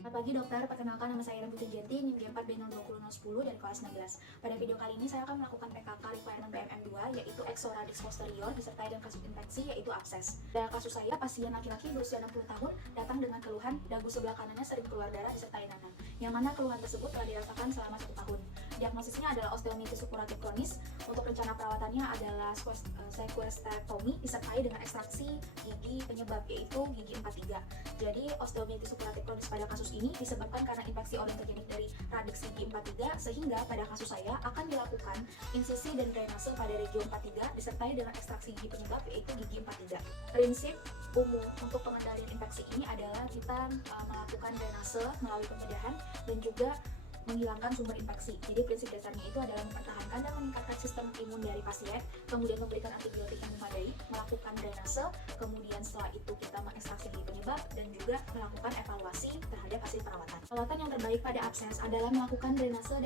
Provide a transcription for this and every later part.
Selamat pagi dokter, perkenalkan nama saya Putri Jenti, NIM G4B02010 dari kelas 16. Pada video kali ini saya akan melakukan PKK requirement BMM2 yaitu exoradix posterior disertai dengan kasus infeksi yaitu abses. Pada kasus saya, pasien laki-laki berusia 60 tahun datang dengan keluhan dagu sebelah kanannya sering keluar darah disertai nanah, yang mana keluhan tersebut telah dirasakan selama 1 tahun. Diagnosisnya adalah osteomitis suppuratif kronis. Untuk rencana perawatannya adalah sequestectomy disertai dengan ekstraksi gigi penyebab yaitu gigi 43. Jadi osteomitis suppuratif kronis pada kasus ini disebabkan karena infeksi odontogenik dari radix gigi 43, sehingga pada kasus saya akan dilakukan insisi dan drainase pada regio 43 disertai dengan ekstraksi gigi penyebab yaitu gigi 43. Prinsip umum untuk pengendalian infeksi ini adalah kita melakukan drainase melalui pembedahan dan juga menghilangkan sumber infeksi. Jadi prinsip dasarnya itu adalah mempertahankan dan meningkatkan sistem imun dari pasien, kemudian memberikan antibiotik yang memadai, melakukan drainase, kemudian setelah itu kita mengekstraksi gigi penyebab dan juga melakukan evaluasi terhadap hasil perawatan. Perawatan yang terbaik pada abses adalah melakukan drainase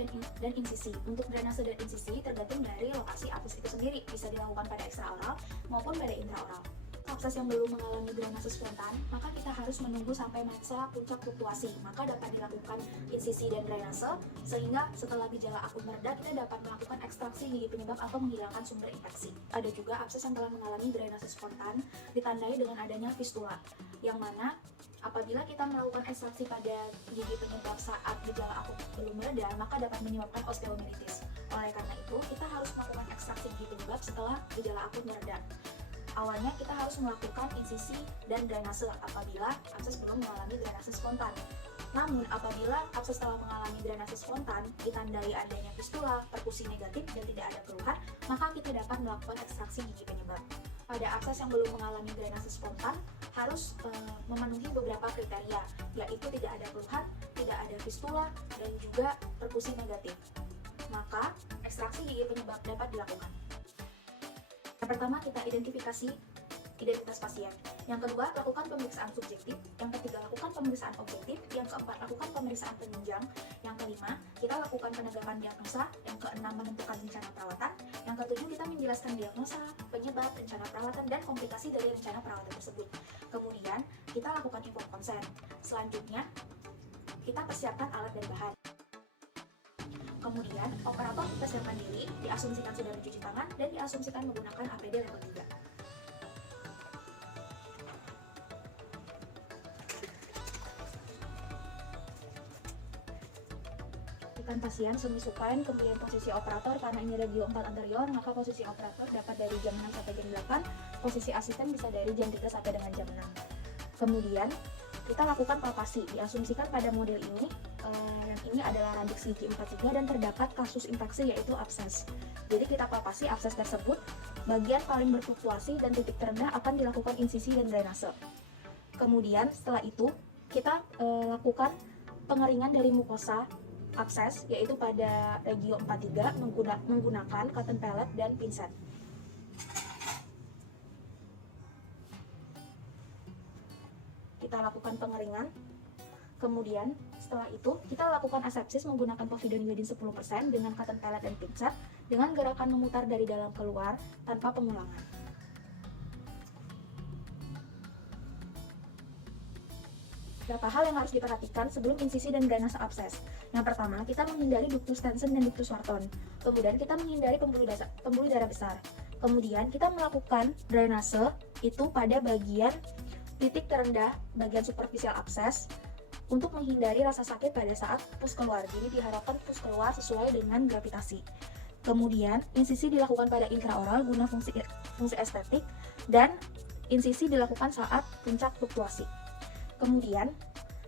dan insisi. Untuk drainase dan insisi tergantung dari lokasi abses itu sendiri, bisa dilakukan pada ekstraoral maupun pada intraoral. Abses yang belum mengalami drainase spontan, maka kita harus menunggu sampai masa puncak fluktuasi, maka dapat dilakukan insisi dan drainase, sehingga setelah gejala akut mereda kita dapat melakukan ekstraksi gigi penyebab atau menghilangkan sumber infeksi. Ada juga abses yang telah mengalami drainase spontan ditandai dengan adanya fistula, yang mana apabila kita melakukan ekstraksi pada gigi penyebab saat gejala akut belum mereda, maka dapat menyebabkan osteomielitis. Oleh karena itu, kita harus melakukan ekstraksi gigi penyebab setelah gejala akut mereda. Awalnya kita harus melakukan insisi dan drainase apabila abses belum mengalami drainase spontan. Namun apabila abses telah mengalami drainase spontan, ditandai adanya fistula, perkusi negatif, dan tidak ada keluhan, maka kita dapat melakukan ekstraksi gigi penyebab. Pada abses yang belum mengalami drainase spontan, harus memenuhi beberapa kriteria, yaitu tidak ada keluhan, tidak ada fistula, dan juga perkusi negatif. Maka ekstraksi gigi penyebab dapat dilakukan. Yang pertama, kita identifikasi identitas pasien. Yang kedua, lakukan pemeriksaan subjektif. Yang ketiga, lakukan pemeriksaan objektif. Yang keempat, lakukan pemeriksaan penunjang. Yang kelima, kita lakukan penegakan diagnosa. Yang keenam, menentukan rencana perawatan. Yang ketujuh, kita menjelaskan diagnosa, penyebab, rencana perawatan, dan komplikasi dari rencana perawatan tersebut. Kemudian, kita lakukan inform consent. Selanjutnya, kita persiapkan alat dan bahan. Kemudian, operator mempersiapkan diri, diasumsikan sudah mencuci tangan, dan diasumsikan menggunakan APD level 3. Pastikan pasien semi supine, kemudian posisi operator, karena ini regio 4 anterior, maka posisi operator dapat dari jam 6 sampai jam 8, posisi asisten bisa dari jam 3 sampai dengan jam 6. Kemudian, kita lakukan palpasi, diasumsikan pada model ini yang ini adalah radix gigi 43 dan terdapat kasus infeksi yaitu abses. Jadi kita palpasi abses tersebut, bagian paling berfluktuasi dan titik terendah akan dilakukan insisi dan drainase. Kemudian setelah itu kita lakukan pengeringan dari mukosa abses yaitu pada regio 43 menggunakan cotton pallet dan pinset. Kita lakukan pengeringan. Kemudian setelah itu kita lakukan asepsis menggunakan povidone iodine 10% dengan cotton pallet dan pinset dengan gerakan memutar dari dalam keluar tanpa pengulangan. Beberapa hal yang harus diperhatikan sebelum insisi dan drainase abses. Yang pertama, kita menghindari ductus Stenson dan ductus Wharton. Kemudian kita menghindari pembuluh darah besar. Kemudian kita melakukan drainase itu pada bagian titik terendah bagian superficial abses untuk menghindari rasa sakit pada saat pus keluar. Jadi diharapkan pus keluar sesuai dengan gravitasi. Kemudian insisi dilakukan pada intraoral guna fungsi estetik dan insisi dilakukan saat puncak fluktuasi. Kemudian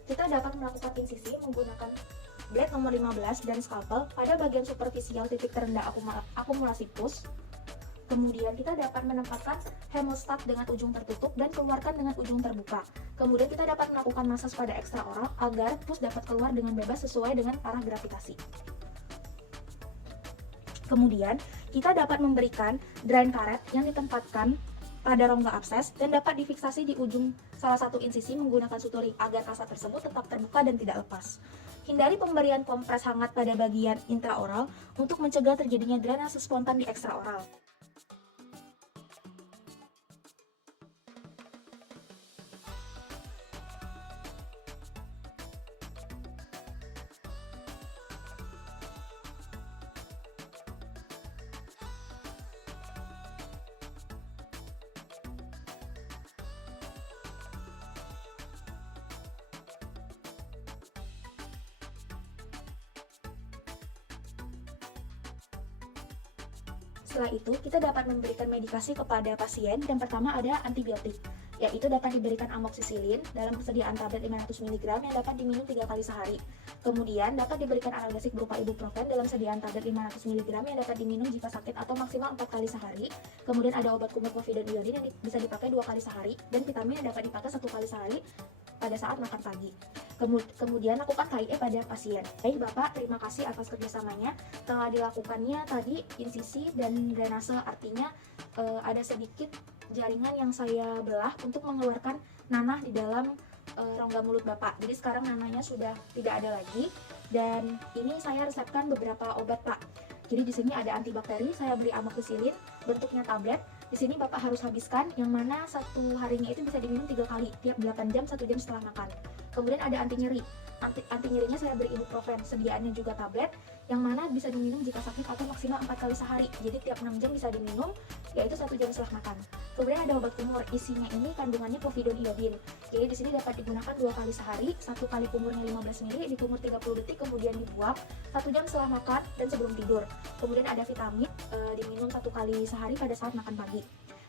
kita dapat melakukan insisi menggunakan blade nomor 15 dan scalpel pada bagian superficial titik terendah akumulasi pus. Kemudian kita dapat menempatkan hemostat dengan ujung tertutup dan keluarkan dengan ujung terbuka. Kemudian kita dapat melakukan masas pada ekstraoral agar pus dapat keluar dengan bebas sesuai dengan arah gravitasi. Kemudian kita dapat memberikan drain karet yang ditempatkan pada rongga abses dan dapat difiksasi di ujung salah satu insisi menggunakan suturing agar kasa tersebut tetap terbuka dan tidak lepas. Hindari pemberian kompres hangat pada bagian intraoral untuk mencegah terjadinya drainase spontan di ekstraoral. Setelah itu, kita dapat memberikan medikasi kepada pasien. Dan pertama ada antibiotik, yaitu dapat diberikan amoksisilin dalam persediaan tablet 500 mg yang dapat diminum 3 kali sehari. Kemudian dapat diberikan analgesik berupa ibuprofen dalam sediaan tablet 500 mg yang dapat diminum jika sakit atau maksimal 4 kali sehari. Kemudian ada obat kumur povidone iodin yang bisa dipakai 2 kali sehari, dan vitamin yang dapat dipakai 1 kali sehari pada saat makan pagi. Kemudian lakukan KIE pada pasien. Baik Bapak, terima kasih atas kerjasamanya. Telah dilakukannya tadi insisi dan drainase, artinya ada sedikit jaringan yang saya belah untuk mengeluarkan nanah di dalam rongga mulut Bapak. Jadi sekarang nanahnya sudah tidak ada lagi, dan ini saya resepkan beberapa obat Pak. Jadi di sini ada antibakteri, saya beri amoksisilin bentuknya tablet. Di sini Bapak harus habiskan, yang mana satu harinya itu bisa diminum 3 kali, tiap 8 jam, 1 jam setelah makan. Kemudian ada anti nyeri. Anti nyerinya saya beri ibuprofen, sediaannya juga tablet, yang mana bisa diminum jika sakit atau maksimal 4 kali sehari. Jadi tiap 6 jam bisa diminum, yaitu 1 jam setelah makan. Kemudian ada obat kumur, isinya ini kandungannya povidone iodin. Jadi di sini dapat digunakan 2 kali sehari, 1 kali kumurnya 15 ml, dikumur 30 detik, kemudian dibuang 1 jam setelah makan dan sebelum tidur. Kemudian ada vitamin, diminum 1 kali sehari pada saat makan pagi.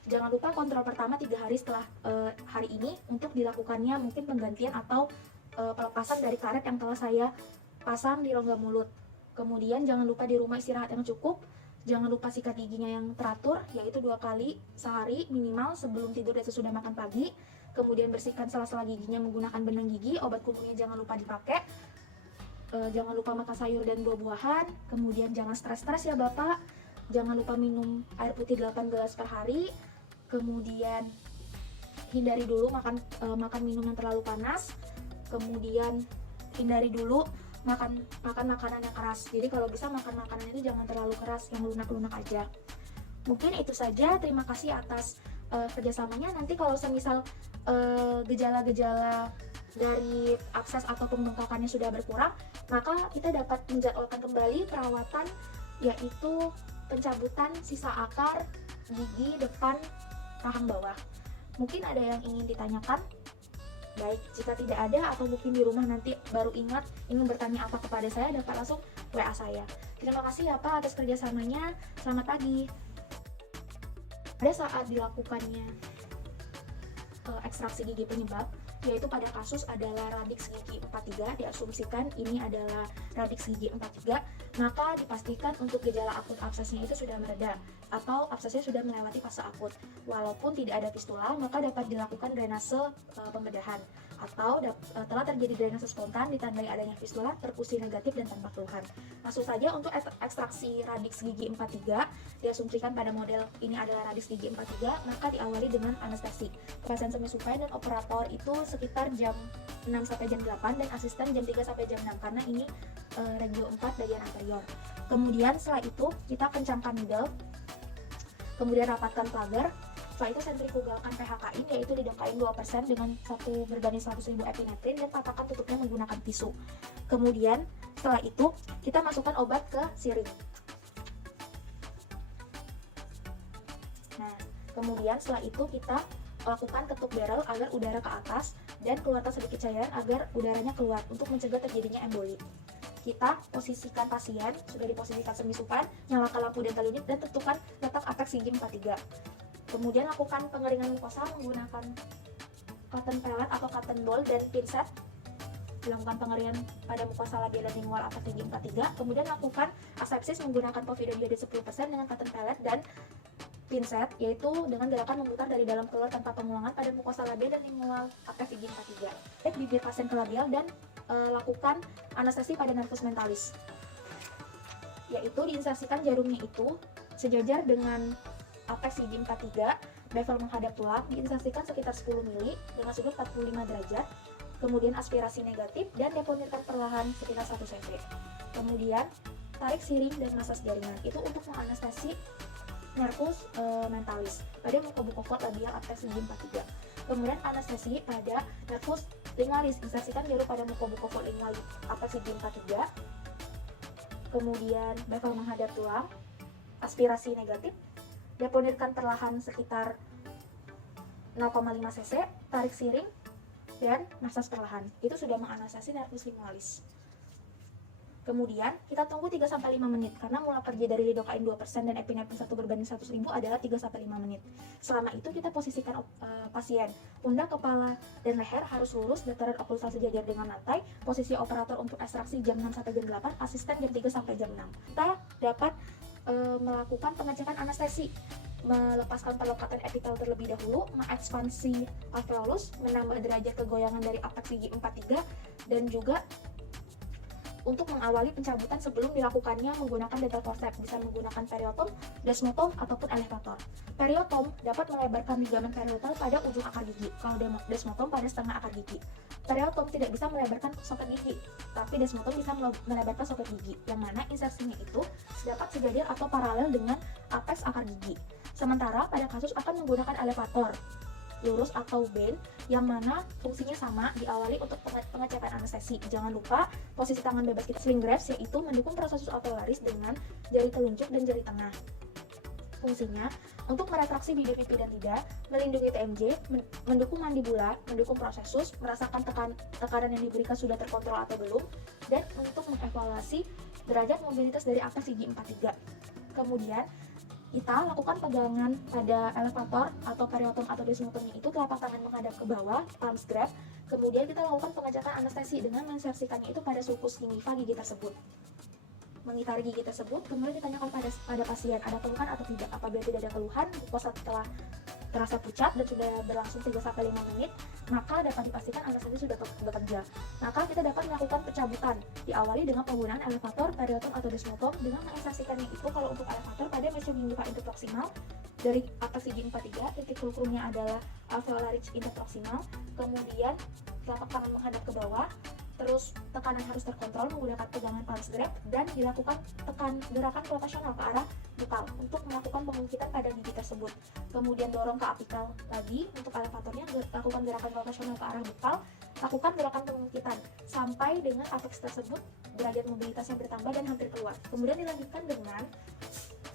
Jangan lupa kontrol pertama 3 hari setelah hari ini untuk dilakukannya mungkin penggantian atau pelepasan dari karet yang telah saya pasang di rongga mulut. Kemudian jangan lupa di rumah istirahat yang cukup. Jangan lupa sikat giginya yang teratur, yaitu 2 kali sehari minimal sebelum tidur dan sesudah makan pagi. Kemudian bersihkan sela-sela giginya menggunakan benang gigi. Obat kumurnya jangan lupa dipakai. Jangan lupa makan sayur dan buah-buahan. Kemudian jangan stres-stres ya Bapak. Jangan lupa minum air putih 8 gelas per hari. Kemudian hindari dulu makan minum yang terlalu panas. Kemudian hindari dulu makan makanan yang keras. Jadi kalau bisa makan makanan itu jangan terlalu keras, yang lunak-lunak aja. Mungkin itu saja. Terima kasih atas kerjasamanya. Nanti kalau semisal gejala-gejala dari abses atau pembengkakannya sudah berkurang, maka kita dapat menjadwalkan kembali perawatan, yaitu pencabutan sisa akar gigi depan rahang bawah. Mungkin ada yang ingin ditanyakan? Baik, jika tidak ada atau mungkin di rumah nanti baru ingat ingin bertanya apa kepada saya, dapat langsung WA saya. Terima kasih ya Pak atas kerjasamanya. Selamat pagi. Pada saat dilakukannya ekstraksi gigi penyebab, yaitu pada kasus adalah radix gigi 43, diasumsikan ini adalah radix gigi 43, maka dipastikan untuk gejala akut absesnya itu sudah mereda atau absesnya sudah melewati fase akut. Walaupun tidak ada fistula, maka dapat dilakukan drainase pembedahan, atau telah terjadi drainase spontan ditandai adanya fistula, perkusi negatif dan tanpa keluhan. Langsung saja untuk ekstraksi radix gigi 43, diasumsikan pada model ini adalah radix gigi 43, maka diawali dengan anestesi. Pasien semi-supine dan operator itu sekitar jam 6 sampai jam 8 dan asisten jam 3 sampai jam 6 karena ini regio 4 bagian anterior. Kemudian setelah itu kita kencangkan needle, kemudian rapatkan plugger. Setelah itu sentrifugalkan PHK-in, yaitu didekain 2% dengan satu berganis 100.000 epinefrin dan patahkan tutupnya menggunakan tisu. Kemudian setelah itu kita masukkan obat ke siring. Nah, kemudian setelah itu kita lakukan ketuk barrel agar udara ke atas dan keluarkan sedikit cairan agar udaranya keluar untuk mencegah terjadinya emboli. Kita posisikan pasien, sudah diposisikan semi-supine, nyalakan lampu dental unit dan tentukan letak apex gigi 43. Kemudian lakukan pengeringan mukosa menggunakan cotton pellet atau cotton ball dan pinset. Dilakukan pengeringan pada mukosa labial dan lingual apex gigi 43. Kemudian lakukan asepsis menggunakan povidone iodid 10% dengan cotton pellet dan pinset, yaitu dengan gerakan memutar dari dalam keluar tanpa pengulangan pada mukosa labial dan lingual apex gigi 43. Cek bibir pasien ke labial dan lakukan anestesi pada nervus mentalis, yaitu diinsersikan jarumnya itu sejajar dengan apex gigi 43, bevel menghadap tulang, diinsersikan sekitar 10 mili dengan sudut 45 derajat, kemudian aspirasi negatif dan deponirkan perlahan sekitar 1 cm. Kemudian tarik siring dan masas jaringan, itu untuk menganestesi nervus mentalis pada mukobucofort labial apex gigi 43. Kemudian anestesi pada nervus lingualis, insersikan jarum pada mukobucofort lingualis apex gigi 43. Kemudian bevel menghadap tulang, aspirasi negatif, deponirkan perlahan sekitar 0,5 cc, tarik siring dan masas perlahan. Itu sudah menganestesi nervus lingualis. Kemudian kita tunggu 3-5 menit karena mula kerja dari lidocaine 2% dan epinephrine 1 berbanding 100.000 adalah 3-5 menit. Selama itu kita posisikan pasien. Pundak, kepala, dan leher harus lurus, dataran oklusal sejajar dengan lantai. Posisi operator untuk ekstraksi jam 6 sampai jam 8, asisten jam 3 sampai jam 6. Kita dapat melakukan pengecekan anestesi, melepaskan pelekatan epitel terlebih dahulu, mengekspansi alveolus, menambah derajat kegoyangan dari apeks gigi 43, dan juga untuk mengawali pencabutan sebelum dilakukannya menggunakan dental forceps, bisa menggunakan periotom, desmotom, ataupun elevator. Periotom dapat melebarkan ligamen parietal pada ujung akar gigi, kalau desmotom pada setengah akar gigi. Periotom tidak bisa melebarkan soket gigi, tapi desmotom bisa melebarkan soket gigi, yang mana insersinya itu dapat sejajar atau paralel dengan apeks akar gigi. Sementara pada kasus akan menggunakan elevator, lurus atau bend, yang mana fungsinya sama, diawali untuk pengecekan anestesi. Jangan lupa posisi tangan bebas kita sling grasp, yaitu mendukung prosesus alveolaris dengan jari telunjuk dan jari tengah. Fungsinya untuk meretraksi bibir pipi dan lidah, melindungi TMJ, mendukung mandibula, mendukung prosesus, merasakan tekanan yang diberikan sudah terkontrol atau belum, dan untuk mengevaluasi derajat mobilitas dari apeks gigi 43. Kemudian kita lakukan pegangan pada elevator atau periotom atau desmotomnya itu telapak tangan menghadap ke bawah, palms grab. Kemudian kita lakukan pengecekan anestesi dengan mensersikannya itu pada sulcus gingiva gigi tersebut. Mengitari gigi tersebut, kemudian ditanyakan pada pasien ada keluhan atau tidak. Apabila tidak ada keluhan, mukosa telah terasa pucat dan sudah berlangsung 3-5 menit, maka dapat dipastikan anestesi sudah bekerja. Maka kita dapat melakukan pencabutan, diawali dengan penggunaan elevator, periotom atau desmotom dengan menginsersikannya itu kalau untuk elevator pada mesogingiva interproximal dari apeks gigi 43, titik fulcrumnya adalah alveolaris interproximal, kemudian telapak tangan menghadap ke bawah, terus tekanan harus terkontrol menggunakan pegangan palms grab, dan dilakukan gerakan rotasional ke arah bukal untuk melakukan pemungkitan pada gigi tersebut. Kemudian dorong ke apikal lagi untuk elevatornya, lakukan gerakan rotasional ke arah bukal, lakukan gerakan pemungkitan sampai dengan apeks tersebut derajat mobilitasnya bertambah dan hampir keluar. Kemudian dilanjutkan dengan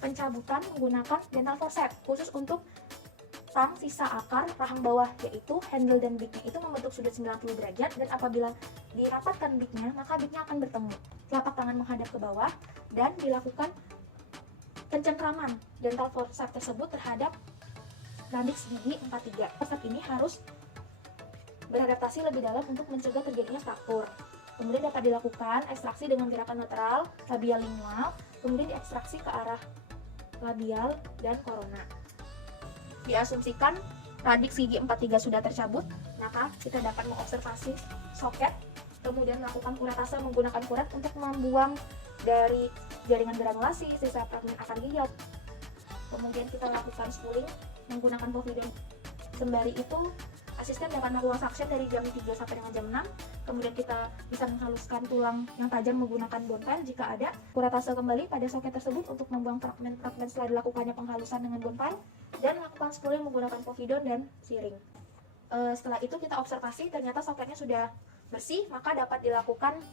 pencabutan menggunakan dental forceps khusus untuk tang sisa akar rahang bawah, yaitu handle dan beaknya itu membentuk sudut 90 derajat, dan apabila dirapatkan beaknya maka beaknya akan bertemu. Telapak tangan menghadap ke bawah dan dilakukan pencengkraman dental forceps tersebut terhadap radix gigi 43. Forceps ini harus beradaptasi lebih dalam untuk mencegah terjadinya fraktur. Kemudian dapat dilakukan ekstraksi dengan gerakan lateral, labial lingual, kemudian diekstraksi ke arah labial dan korona. Diasumsikan radix gigi 43 sudah tercabut, maka kita dapat mengobservasi soket, kemudian melakukan kuretase menggunakan kuret untuk membuang dari jaringan granulasi, sisa fragmen akar gigi. Kemudian kita lakukan spooling menggunakan povidone. Sembari itu, asisten dapat melakukan suction dari jam 3 sampai dengan jam 6. Kemudian kita bisa menghaluskan tulang yang tajam menggunakan bone file jika ada. Kuretase kembali pada soket tersebut untuk membuang fragmen-fragmen setelah dilakukannya penghalusan dengan bone file, dan melakukan spooling menggunakan povidone dan siring. Setelah itu kita observasi ternyata soketnya sudah bersih, maka dapat dilakukan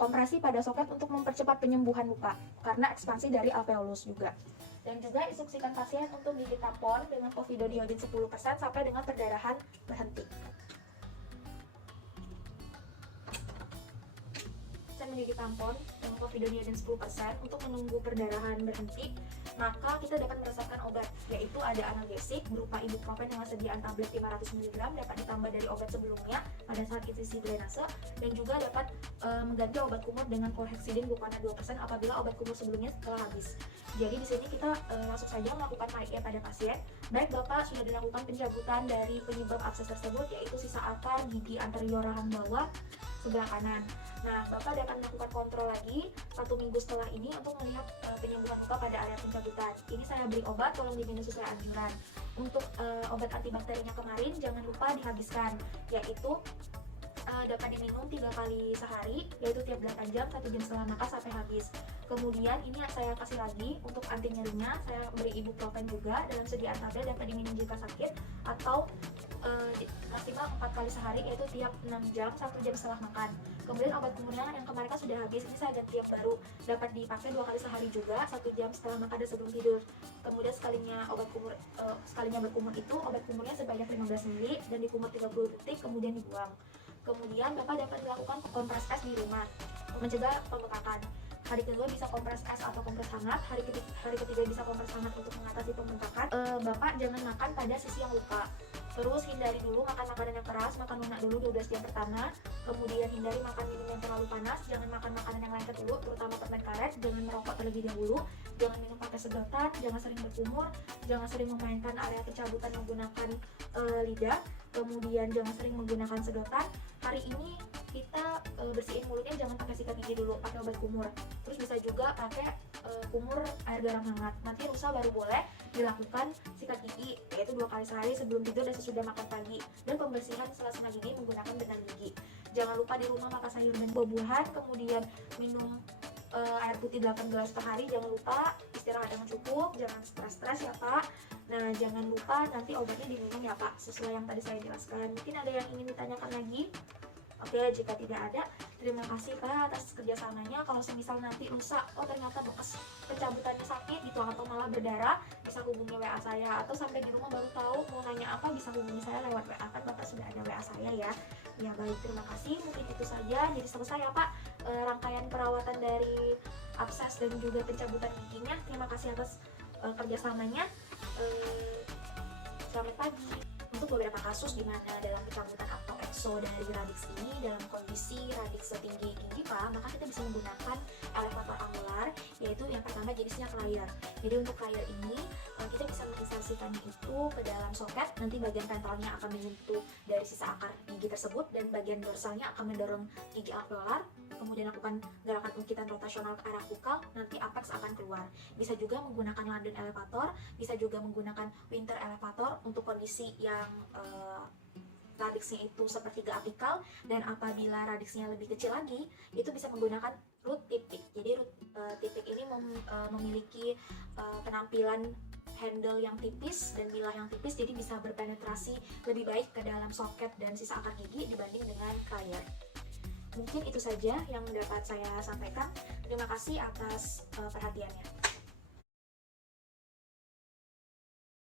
kompresi pada soket untuk mempercepat penyembuhan luka karena ekspansi dari alveolus juga. Dan juga instruksikan pasien untuk gigi tampon dengan povidone iodin 10% sampai dengan perdarahan berhenti. Menggigit tampon dengan povidone iodin 10% untuk menunggu perdarahan berhenti, maka kita dapat merasakan obat, yaitu ada analgesik berupa ibuprofen dengan sediaan tablet 500 mg dapat ditambah dari obat sebelumnya pada saat insisi drainase, dan juga dapat mengganti obat kumur dengan chlorhexidine gluconate 2% apabila obat kumur sebelumnya telah habis. Jadi di sini kita langsung saja melakukan MIE pada pasien. Baik Bapak sudah dilakukan pencabutan dari penyebab abses tersebut, yaitu sisa akar gigi anterior rahang bawah sebelah kanan. Nah, Bapak dapat melakukan kontrol lagi 1 minggu setelah ini untuk melihat penyembuhan luka pada area pencabutan. Ini saya beri obat, tolong diminum sesuai anjuran. Untuk obat antibakterinya kemarin jangan lupa dihabiskan, yaitu dapat diminum 3 kali sehari, yaitu tiap 8 jam, 1 jam setelah makan sampai habis. Kemudian ini saya kasih lagi untuk anti nyerinya, saya beri ibuprofen juga dalam sediaan tablet, dapat diminum jika sakit, atau maksimal 4 kali sehari, yaitu tiap 6 jam, 1 jam setelah makan. Kemudian obat kumurnya yang kemarin kan sudah habis, ini saya ganti tiap baru, dapat dipakai 2 kali sehari juga, 1 jam setelah makan dan sebelum tidur. Kemudian sekalinya berkumur itu, obat kumurnya sebanyak 15 ml dan dikumur 30 detik kemudian dibuang. Kemudian Bapak dapat melakukan kompres es di rumah, mencegah pembekakan. Hari kedua bisa kompres es atau kompres hangat, hari ketiga bisa kompres hangat untuk mengatasi pembengkakan. Bapak jangan makan pada sisi yang luka. Terus hindari dulu makan makanan yang keras, makan lunak dulu 12 jam pertama. Kemudian hindari makan minum yang terlalu panas, jangan makan makanan yang lengket dulu, terutama permen karet. Jangan merokok terlebih dahulu, jangan minum pakai sedotan, jangan sering berkumur, jangan sering memainkan area pencabutan menggunakan lidah. Kemudian jangan sering menggunakan sedotan. Hari ini kita bersihin mulutnya jangan pakai sikat gigi dulu, pakai obat kumur. Terus bisa juga pakai kumur air garam hangat. Nanti lusa baru boleh dilakukan sikat gigi, yaitu 2 kali sehari sebelum tidur dan sesudah makan pagi. Dan pembersihan sela-sela gigi menggunakan benang gigi. Jangan lupa di rumah makan sayur dan buah-buahan. Kemudian minum air putih 8 gelas per hari. Jangan lupa istirahat yang cukup, jangan stres-stres ya Pak. Nah, jangan lupa nanti obatnya diminum ya Pak, sesuai yang tadi saya jelaskan. Mungkin ada yang ingin ditanyakan lagi? Oke, jika tidak ada, terima kasih Pak atas kerjasamanya. Kalau semisal nanti lusa, oh ternyata bekas pencabutannya sakit gitu atau malah berdarah, bisa hubungi WA saya. Atau sampai di rumah baru tahu mau nanya apa, bisa hubungi saya lewat WA, kan Bapak sudah ada WA saya ya. Ya baik, terima kasih. Mungkin itu saja. Jadi selesai ya Pak rangkaian perawatan dari abses dan juga pencabutan giginya. Terima kasih atas kerjasamanya. Selamat pagi. Untuk beberapa kasus di mana dalam pencabutan atau ekso dari radix ini dalam kondisi radix setinggi gigi Pak, maka kita bisa menggunakan elevator angular, yaitu yang pertama jenisnya Clear. Jadi untuk Clear ini kita bisa menginsersikannya itu ke dalam soket, nanti bagian ventralnya akan menyentuh dari sisa akar gigi tersebut dan bagian dorsalnya akan mendorong gigi alveolar, kemudian lakukan gerakan ungkitan rotasional ke arah bukal, nanti apex akan keluar. Bisa juga menggunakan London elevator, bisa juga menggunakan Winter elevator untuk kondisi yang radiksnya itu sepertiga apikal, dan apabila radiksnya lebih kecil lagi, itu bisa menggunakan root tipik. Jadi root tipik ini memiliki penampilan handle yang tipis dan bilah yang tipis, jadi bisa berpenetrasi lebih baik ke dalam soket dan sisa akar gigi dibanding dengan Clear. Mungkin itu saja yang dapat saya sampaikan. Terima kasih atas perhatiannya.